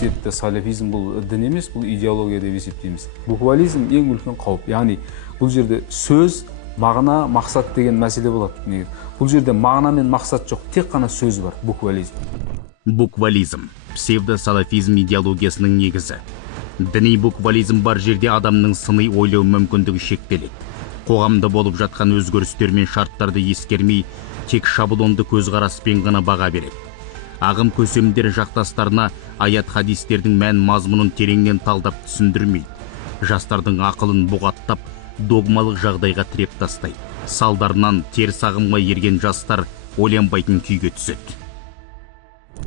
себепті салафизм бұл дін емес, бұл идеология деп есептейміз. Буквализм ең үлкен қауіп. Яғни бұл жерде сөз, мағына, мақсат деген мәселе болады. Бұл жерде мағына мен мақсат жоқ, тек қана сөз бар. Буквализм. Буквализм псевдо-салафизм идеологиясының негізі. Діни буквализм бар жерде адамның сыни ойлау мүмкіндігі шектеледі. Қоғамда болып жатқан өзгерістер мен шарттарды ескермей, тек шаблонды көзқараспен ғана баға береді. Ағым көсемдер жақтастарына аят хадистердің мән мазмұнын тереңнен талдап түсіндірмейді. Жастардың ақылын бұғаттап, догмалық жағдайға тіреп тастайды. Салдарынан теріс ағымға ерген жастар ойланбайтын күйге түседі.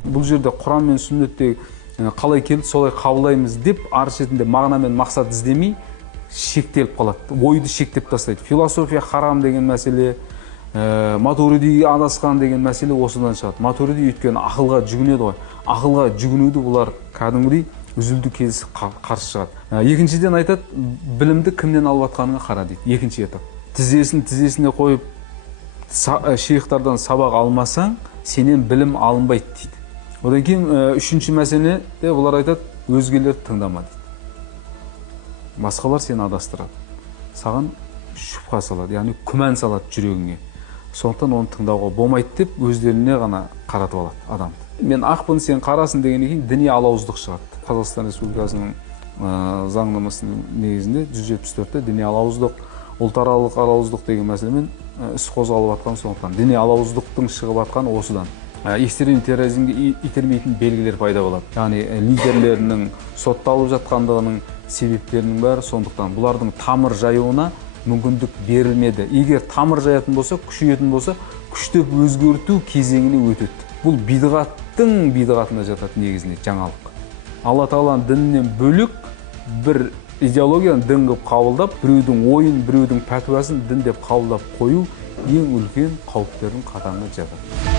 Бұл жерде Құран мен сүннетте қалай келді, солай қабылдаймыз деп ар шетінде мағына мен мақсат іздемей шектеліп қалады. Ойды шектеп тастайды. Философия харам деген мәселе, Матуриди адасқан деген мәселе осыдан шығады. Матуриди өйткені ақылға жүгінеді ғой. Ақылға жүгінуді бұлар кәдімгідей үзілді кезі қарсы шығады. Екіншіден айтады, білімді кімнен алып жатқаныңа қара дейді. Екінші етап. Тізесіне қойып шейхтардан сабақ алмасаң, сенен білім алынбайды дейді. Одан кейін үшінші мәселе де бұлар айтады, өзгелерді тыңдама дейді. Басқалар сені адастырады. Саған шүбһа салады, яғни күмән салады жүрегіңе. Сондықтан оны тыңдауға болмайды деп өздеріне ғана қаратып алады адамды. Мен ақпын, сен қарасын дегеннен кейін діни алауыздық шығады. Қазақстан Республикасының заңнамасының негізінде 174-те діни алауыздық, ұлтаралық алауыздық деген мәселемен іс қозғалып жатқан. Сондықтан діни алауыздықтың шығып жатқан осыдан. Экстремизм терроризмге итермейтін белгілер пайда болады. Яғни лидерлерінің сотталып жатқандығының себептерінің бәрі сондықтан. Бұлардың тамыр жаюына мүмкіндік берілмеді. Егер тамыр жаятын болса, күшейетін болса, күштеп өзгерту кезеңіне өтеді. Бұл бидғаттың бидғатына жатады негізінде жаңалық. Алла Тағаланың дінінен бөлек бір идеологияны дін қылып қабылдап, біреудің ойын, біреудің пәтуасын дін деп қабылдап қою ең үлкен қауіптердің қатарына жатады.